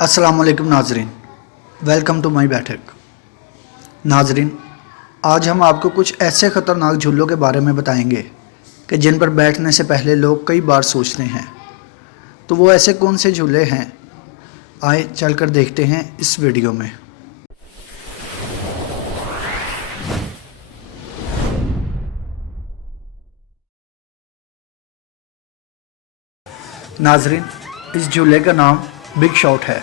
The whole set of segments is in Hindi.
अस्सलामुअलैकुम नाजरीन, वेलकम टू माई बैठक। नाजरीन, आज हम आपको कुछ ऐसे ख़तरनाक झूलों के बारे में बताएंगे कि जिन पर बैठने से पहले लोग कई बार सोचते हैं। तो वो ऐसे कौन से झूले हैं, आए चलकर देखते हैं इस वीडियो में। नाजरीन, इस झूले का नाम बिग शॉट है।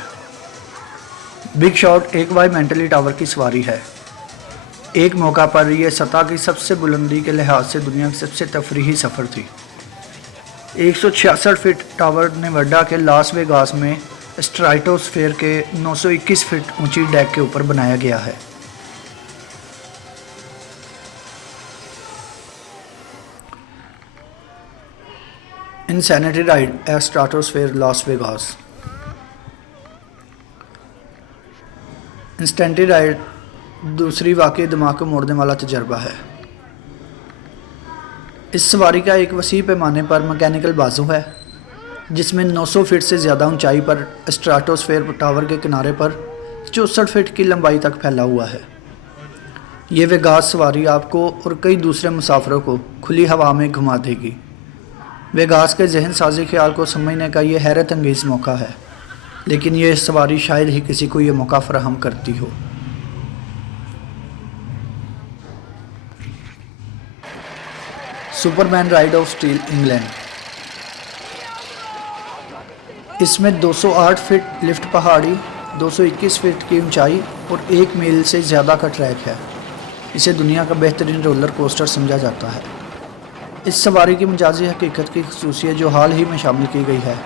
बिग शॉट एक वाइमेंटली टावर की सवारी है। एक मौका पर यह सतह की सबसे बुलंदी के लिहाज से दुनिया की सबसे तफरीही सफ़र थी। 166 फीट टावर नेवाडा के लास वेगास में स्ट्राटोस्फेयर के 921 फीट ऊंची डेक के ऊपर बनाया गया है। Insanity ride at Stratosphere Las Vegas. Insanity ride दूसरी वाकई दिमाग को मोड़ने वाला तजर्बा है। इस सवारी का एक वसी पैमाने पर मैकेनिकल बाजू है, जिसमें 900 फीट से ज़्यादा ऊंचाई पर स्ट्राटोस्फेयर टावर के किनारे पर 64 फीट की लंबाई तक फैला हुआ है। ये वेगास सवारी आपको और कई दूसरे मुसाफिरों को खुली हवा में घुमा देगी। वेगास के जहन साजी ख्याल को समझने का ये हैरत अंगेज़ मौका है, लेकिन यह सवारी शायद ही किसी को यह मौका फराहम करती हो। Superman ride of steel England. इसमें 208 फीट लिफ्ट पहाड़ी, 221 फीट की ऊंचाई और 1 मील से ज़्यादा का ट्रैक है। इसे दुनिया का बेहतरीन रोलर कोस्टर समझा जाता है। इस सवारी की मजाजी हकीकत की खसूसियत जो हाल ही में शामिल की गई है,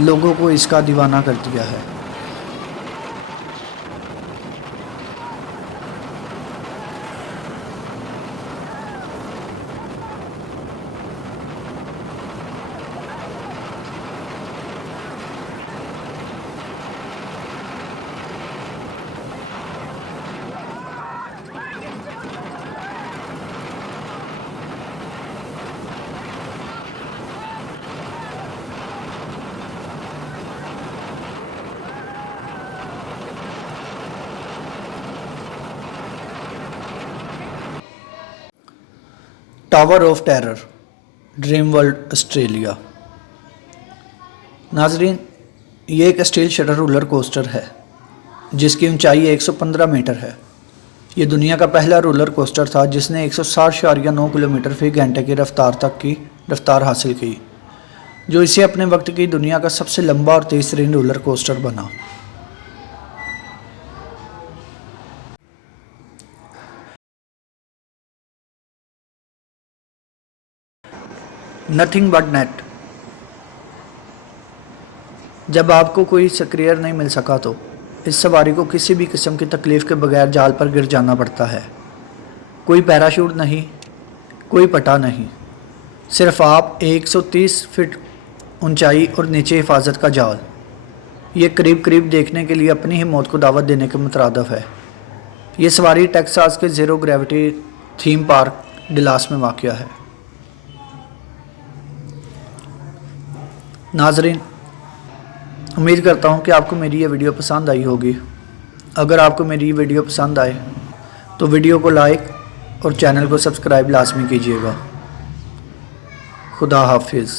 लोगों को इसका दीवाना कर दिया है। Tower of terror, dream world Australia. नाजरीन, ये एक स्टील शटर रोलर कोस्टर है जिसकी ऊंचाई 115 मीटर है। ये दुनिया का पहला रोलर कोस्टर था जिसने 160.9 किलोमीटर फी घंटे की रफ्तार तक की रफ्तार हासिल की, जो इसे अपने वक्त की दुनिया का सबसे लंबा और तेज तरीन रोलर कोस्टर बना। Nothing but net. जब आपको कोई सक्रियर नहीं मिल सका तो इस सवारी को किसी भी किस्म की तकलीफ़ के बगैर जाल पर गिर जाना पड़ता है। कोई पैराशूट नहीं, कोई पटा नहीं, सिर्फ आप 130 फीट ऊंचाई और नीचे हिफाजत का जाल। ये करीब करीब देखने के लिए अपनी ही मौत को दावत देने के मुतरादिफ है। ये सवारी टेक्सास के zero gravity theme park Dallas में वाक़या है। नाजरीन, उम्मीद करता हूँ कि आपको मेरी ये वीडियो पसंद आई होगी। अगर आपको मेरी ये वीडियो पसंद आए तो वीडियो को लाइक और चैनल को सब्सक्राइब लाजमी कीजिएगा। खुदा हाफिज़।